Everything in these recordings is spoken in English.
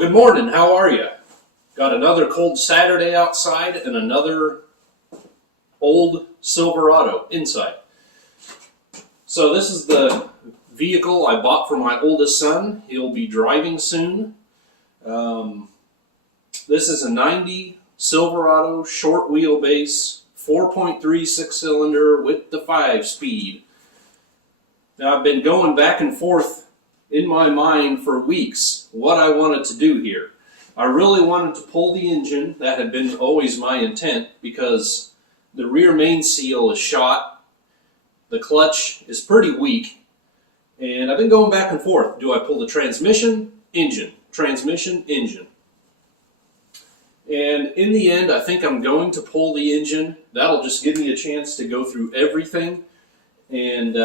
Well, good morning. How are you? Got another cold Saturday outside and another old Silverado inside. So this is the vehicle I bought for my oldest son. He'll be driving soon. This is a 90 Silverado short wheelbase, 4.3 six-cylinder with the 5-speed. Now I've been going back and forth in my mind for weeks what I wanted to do here. I really wanted to pull the engine. That had been always my intent because the rear main seal is shot. The clutch is pretty weak. And I've been going back and forth. Do I pull the transmission, engine, transmission, engine? And in the end, I think I'm going to pull the engine. That'll just give me a chance to go through everything. And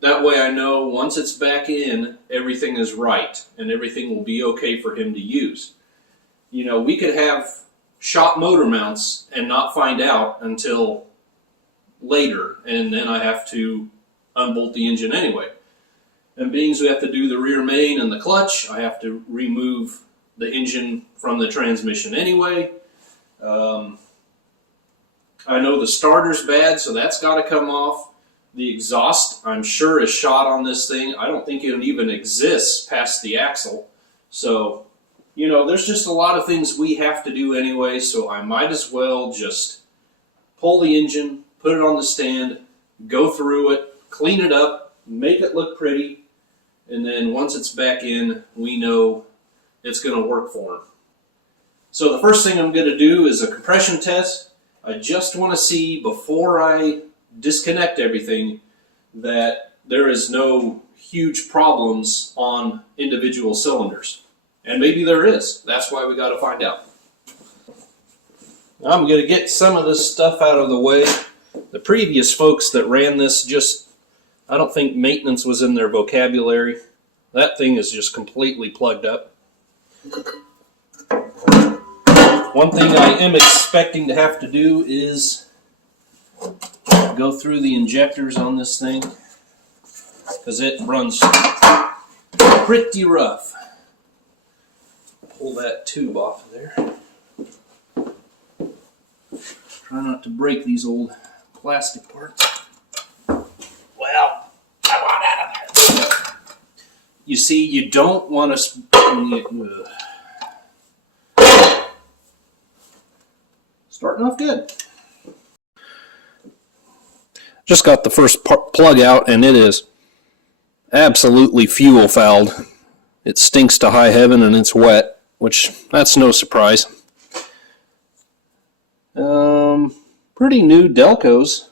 that way I know once it's back in, everything is right and everything will be okay for him to use. You know, we could have shot motor mounts and not find out until later, and then I have to unbolt the engine anyway. And being as we have to do the rear main and the clutch, I have to remove the engine from the transmission anyway. I know the starter's bad, so that's got to come off. The exhaust, I'm sure, is shot on this thing. I don't think it even exists past the axle. So, you know, there's just a lot of things we have to do anyway, so I might as well just pull the engine, put it on the stand, go through it, clean it up, make it look pretty, and then once it's back in, we know it's going to work for him. So the first thing I'm going to do is a compression test. I just want to see, before I disconnect everything, that there is no huge problems on individual cylinders. And maybe there is. That's why we got to find out. I'm going to get some of this stuff out of the way. The previous folks that ran this I don't think maintenance was in their vocabulary. That thing is just completely plugged up. One thing I am expecting to have to do is go through the injectors on this thing because it runs pretty rough. Pull that tube off of there. Try not to break these old plastic parts. Well, come on out of there. You see, you don't want to... Starting off good. Just got the first plug out, and it is absolutely fuel fouled. It stinks to high heaven, and it's wet, which that's no surprise. Pretty new Delcos.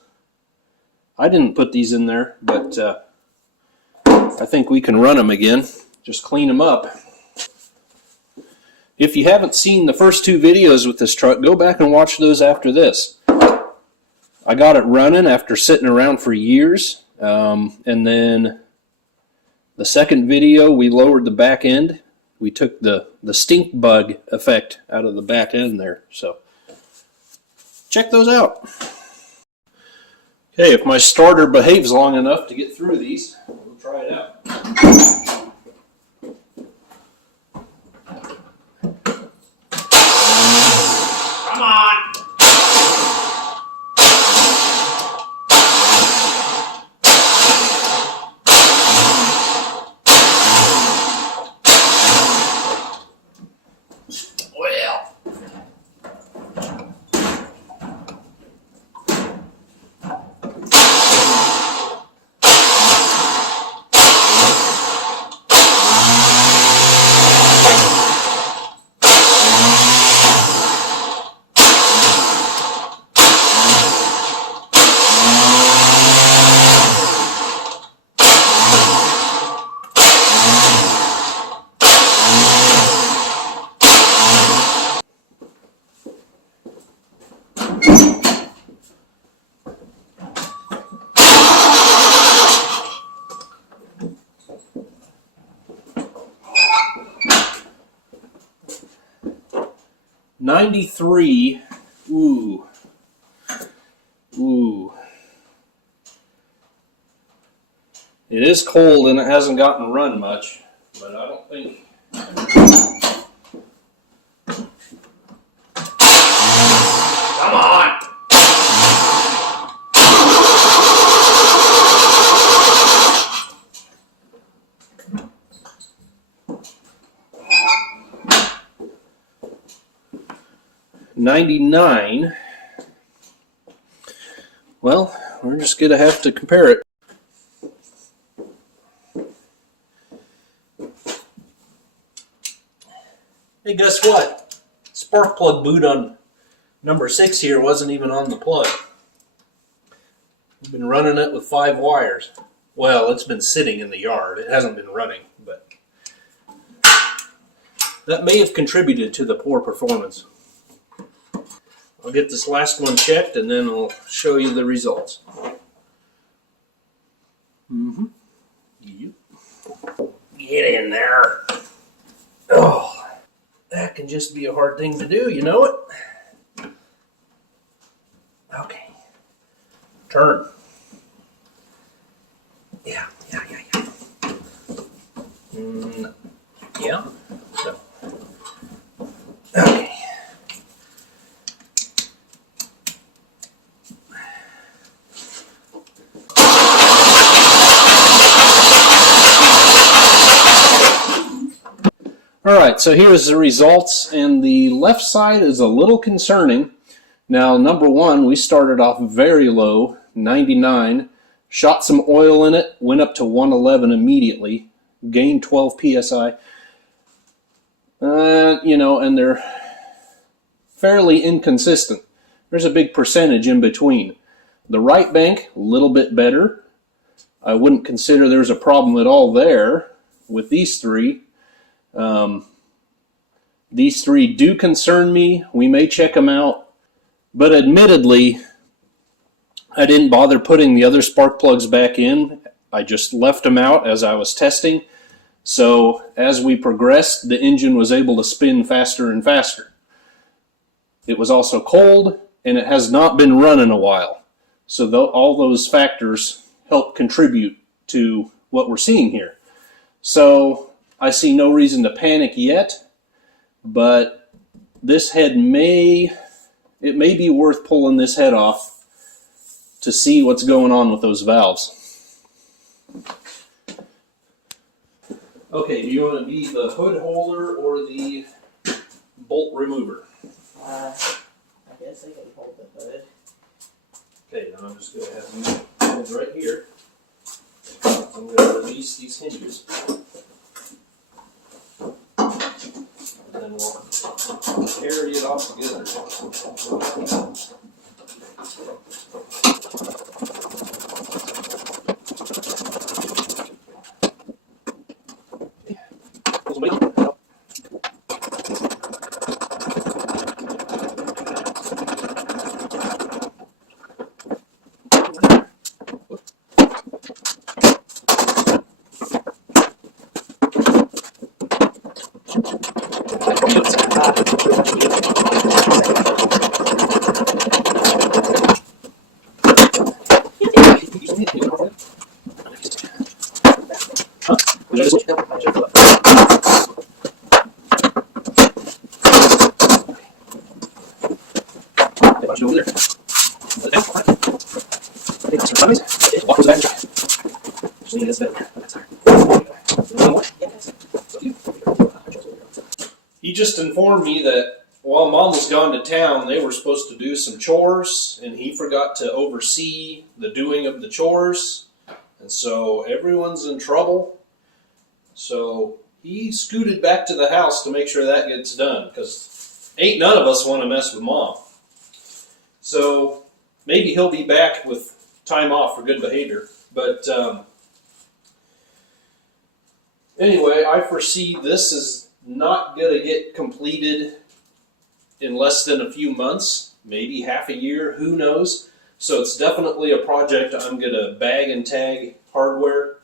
I didn't put these in there, but I think we can run them again. Just clean them up. If you haven't seen the first two videos with this truck, go back and watch those after this. I got it running after sitting around for years, and then the second video we lowered the back end. We took the stink bug effect out of the back end there, so check those out. Okay, if my starter behaves long enough to get through these, we'll try it out. Come on! '93. Ooh. It is cold and it hasn't gotten run much, but I don't think Come on! $99. Well, we're just going to have to compare it. Hey, guess what? Spark plug boot on number 6 here wasn't even on the plug. We've been running it with 5 wires. Well, it's been sitting in the yard. It hasn't been running, but that may have contributed to the poor performance. I'll get this last one checked and then I'll show you the results. Yep. Get in there. Oh, that can just be a hard thing to do, you know it? Okay. Turn. Yeah. Yeah. No. Okay. Alright, so here's the results, and the left side is a little concerning. Now, number 1, we started off very low, 99, shot some oil in it, went up to 111 immediately, gained 12 psi. And they're fairly inconsistent. There's a big percentage in between. The right bank, a little bit better. I wouldn't consider there's a problem at all there with these 3. These 3 do concern me. We may check them out. But admittedly, I didn't bother putting the other spark plugs back in. I just left them out as I was testing. So as we progressed, the engine was able to spin faster and faster. It was also cold, and it has not been run in a while. So all those factors help contribute to what we're seeing here. So I see no reason to panic yet, but this head may be worth pulling this head off to see what's going on with those valves. Okay, do you want to be the hood holder or the bolt remover? I guess I can hold the hood. Okay, then I'm just going to have you hold right here. I'm going to release these hinges. And then we'll carry it off together. He just informed me that while Mom was gone to town, they were supposed to do some chores, and he forgot to oversee the doing of the chores, and so everyone's in trouble. So he scooted back to the house to make sure that gets done, because ain't none of us want to mess with Mom. So maybe he'll be back with time off for good behavior. But anyway, I foresee this is not going to get completed in less than a few months, maybe half a year, who knows. So it's definitely a project I'm going to bag and tag hardware,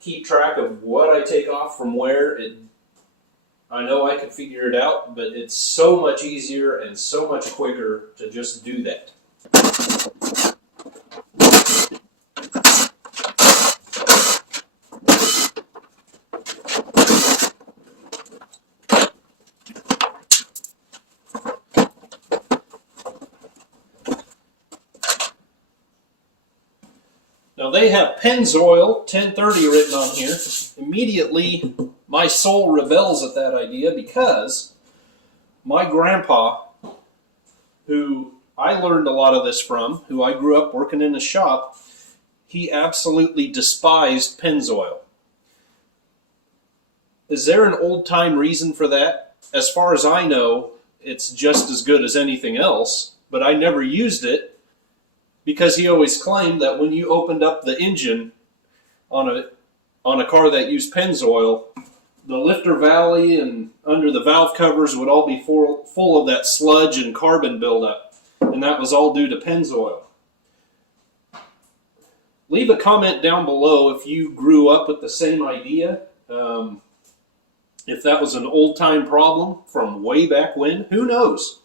keep track of what I take off from where. I know I can figure it out, but it's so much easier and so much quicker to just do that. they have Pennzoil 1030 written on here. Immediately, my soul rebels at that idea because my grandpa, who I learned a lot of this from, who I grew up working in a shop, he absolutely despised Pennzoil. Is there an old-time reason for that? As far as I know, it's just as good as anything else, but I never used it because he always claimed that when you opened up the engine on a car that used Pennzoil, the lifter valley and under the valve covers would all be full of that sludge and carbon buildup, and that was all due to Pennzoil. Leave a comment down below if you grew up with the same idea. If that was an old-time problem from way back when, who knows?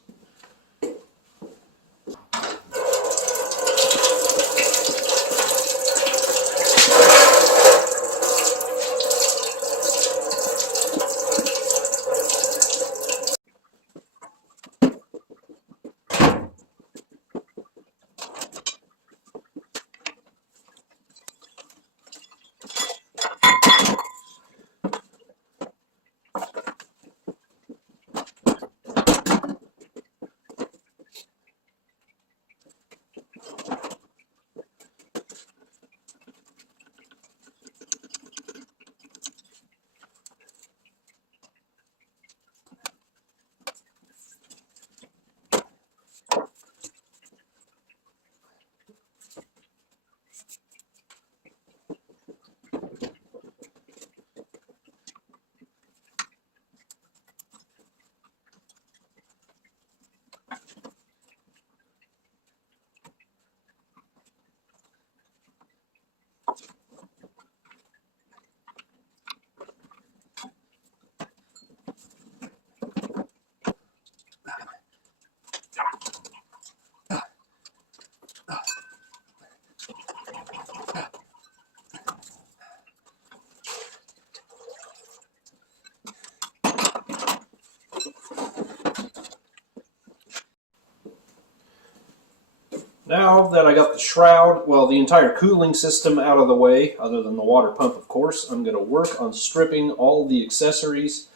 Now that I got the shroud, well, the entire cooling system out of the way, other than the water pump, of course, I'm going to work on stripping all the accessories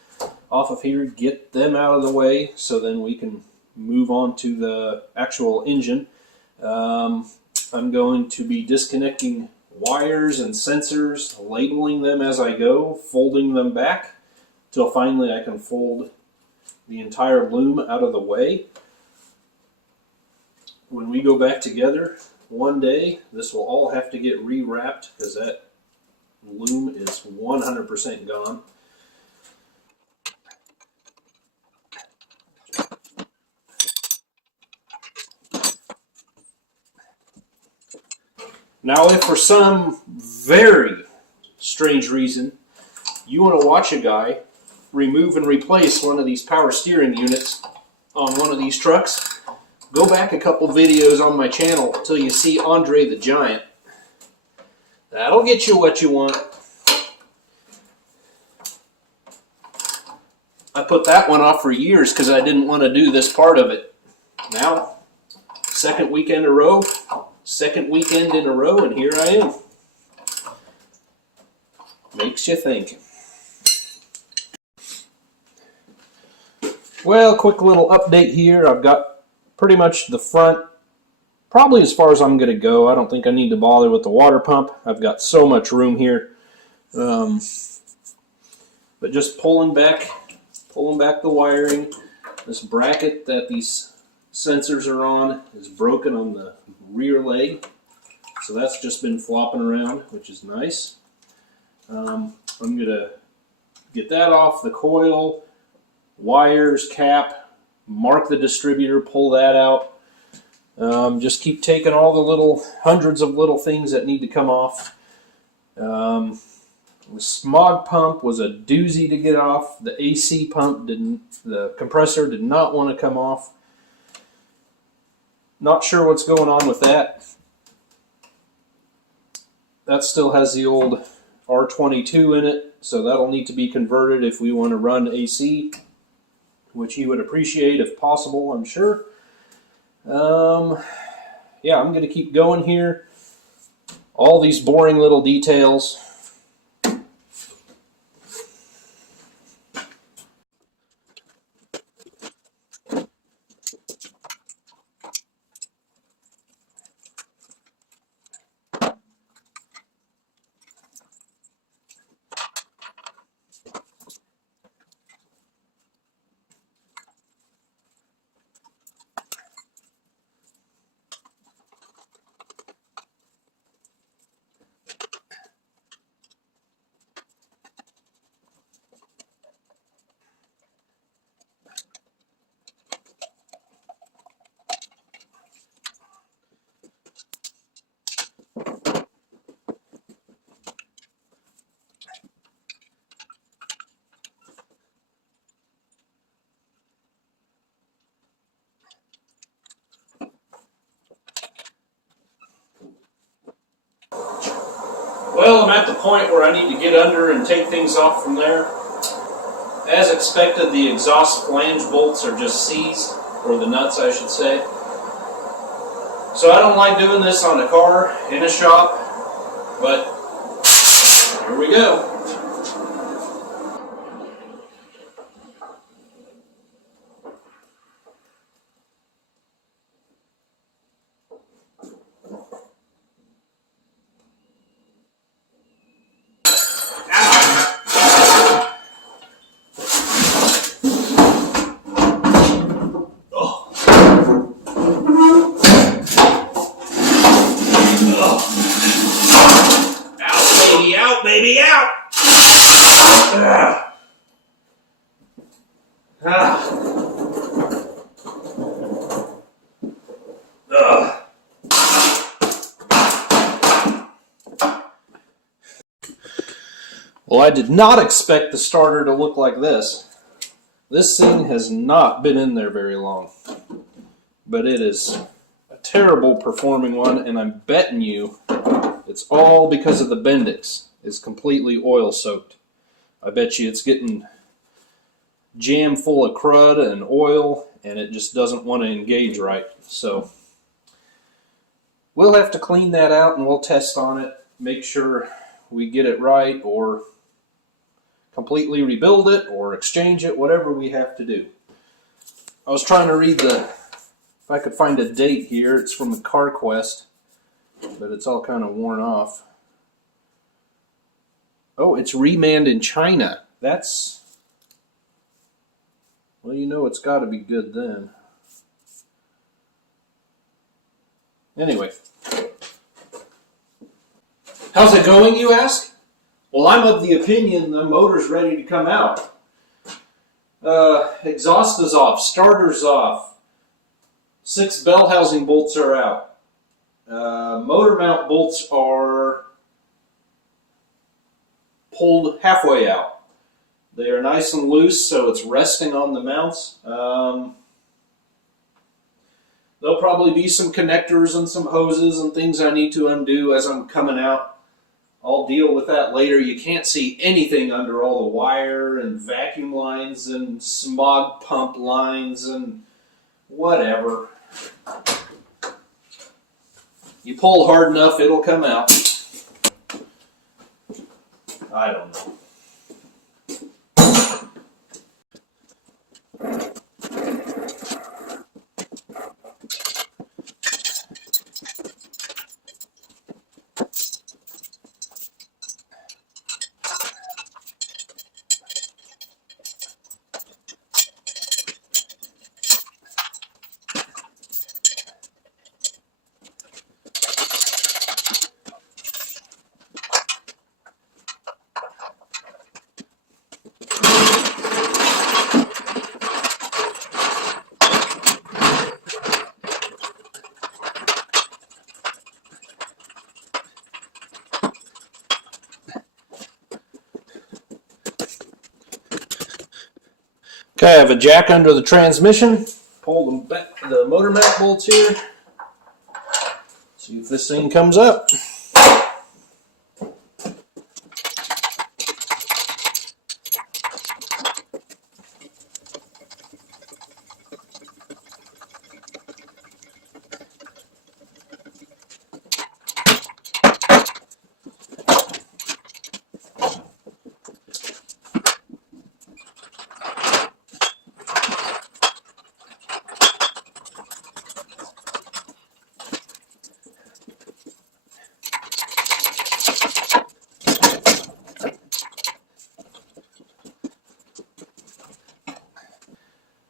off of here, get them out of the way, so then we can move on to the actual engine. I'm going to be disconnecting wires and sensors, labeling them as I go, folding them back, till finally I can fold the entire loom out of the way. When we go back together one day, this will all have to get rewrapped because that loom is 100% gone. Now, if for some very strange reason you want to watch a guy remove and replace one of these power steering units on one of these trucks, go back a couple videos on my channel until you see Andre the Giant. That'll get you what you want. I put that one off for years because I didn't want to do this part of it. Now, second weekend in a row, and here I am. Makes you think. Well, quick little update here. I've got pretty much the front, probably as far as I'm going to go. I don't think I need to bother with the water pump. I've got so much room here. But just pulling back the wiring. This bracket that these sensors are on is broken on the rear leg. So that's just been flopping around, which is nice. I'm going to get that off the coil, wires, cap, mark the distributor, pull that out. Just keep taking all the little hundreds of little things that need to come off. The smog pump was a doozy to get off. The AC pump the compressor did not want to come off. Not sure what's going on with that. That still has the old R22 in it, so that'll need to be converted if we want to run AC, which he would appreciate if possible, I'm sure. Yeah, I'm going to keep going here. All these boring little details. Well, I'm at the point where I need to get under and take things off from there. As expected, the exhaust flange bolts are just seized, or the nuts I should say. So I don't like doing this on a car, in a shop, but here we go. Out, baby, out! Well, I did not expect the starter to look like this. This thing has not been in there very long, but it is a terrible performing one, and I'm betting you it's all because of the Bendix. It's completely oil soaked. I bet you it's getting jam full of crud and oil, and it just doesn't want to engage right. So we'll have to clean that out, and we'll test on it, make sure we get it right, or completely rebuild it, or exchange it, whatever we have to do. I was trying to read if I could find a date here. It's from the Car Quest, but it's all kind of worn off. Oh, it's remanned in China. That's, well, you know it's got to be good then. Anyway. How's it going, you ask? Well, I'm of the opinion the motor's ready to come out. Exhaust is off, starter's off, 6 bell housing bolts are out. Motor mount bolts are pulled halfway out. They are nice and loose, so it's resting on the mounts. There'll probably be some connectors and some hoses and things I need to undo as I'm coming out. I'll deal with that later. You can't see anything under all the wire and vacuum lines and smog pump lines and whatever. You pull hard enough, it'll come out. I don't know. Okay, I have a jack under the transmission. Pull the motor mount bolts here. See if this thing comes up.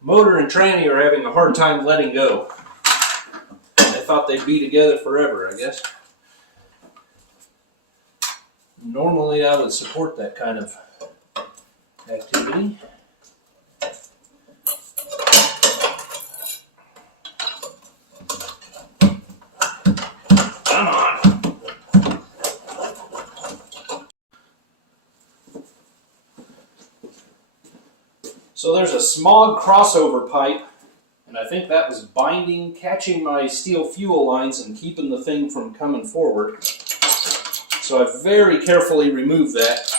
motor and tranny are having a hard time letting go. I thought they'd be together forever, I guess. Normally I would support that kind of activity. Come on. So there's a smog crossover pipe, and I think that was binding, catching my steel fuel lines and keeping the thing from coming forward. So I very carefully removed that.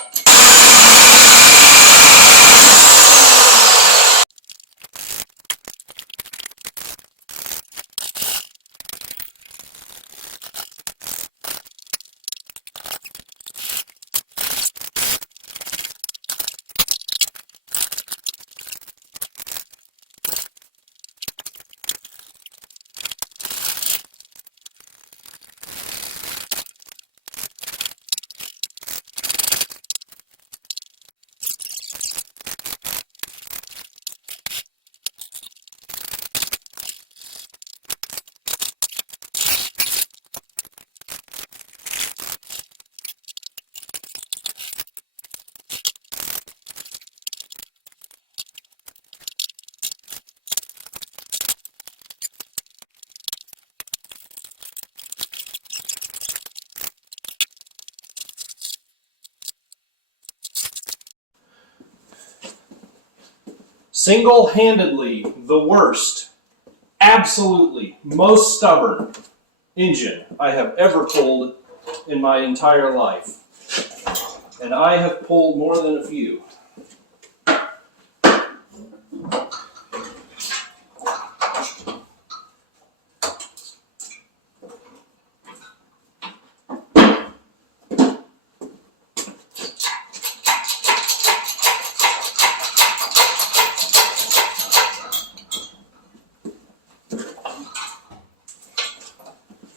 Single-handedly the worst, absolutely most stubborn engine I have ever pulled in my entire life. And I have pulled more than a few.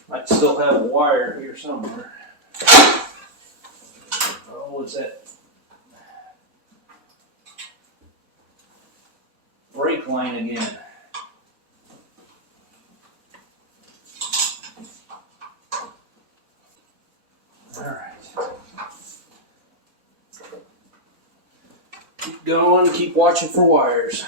Might still have a wire here somewhere. Oh, what's that? Brake line again. All right. Keep going, keep watching for wires.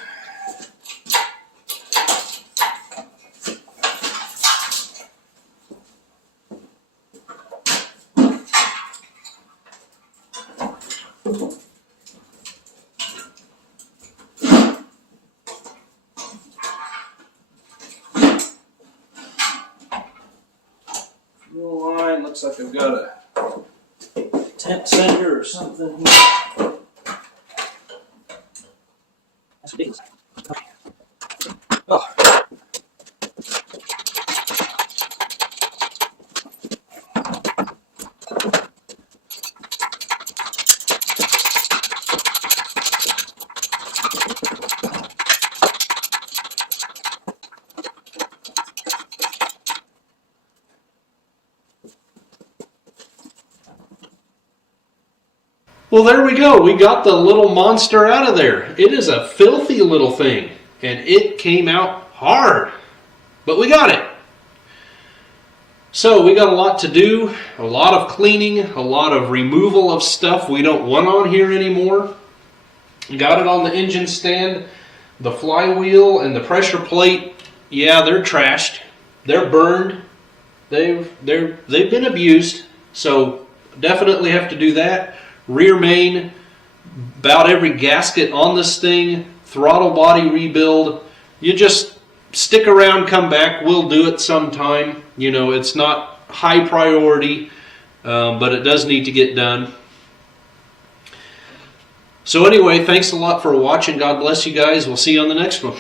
Fuel line, looks like I've got a temp sender or something here. That's ridiculous. Okay. Oh. Well, there we go. We got the little monster out of there. It is a filthy little thing, and it came out hard, but we got it. So we got a lot to do, a lot of cleaning, a lot of removal of stuff we don't want on here anymore. Got it on the engine stand. The flywheel and the pressure plate, yeah, they're trashed. They're burned. They've been abused, so definitely have to do that. Rear main, about every gasket on this thing, throttle body rebuild. You just stick around, come back, we'll do it sometime. You know, it's not high priority, but it does need to get done. So anyway, thanks a lot for watching. God bless you guys. We'll see you on the next one.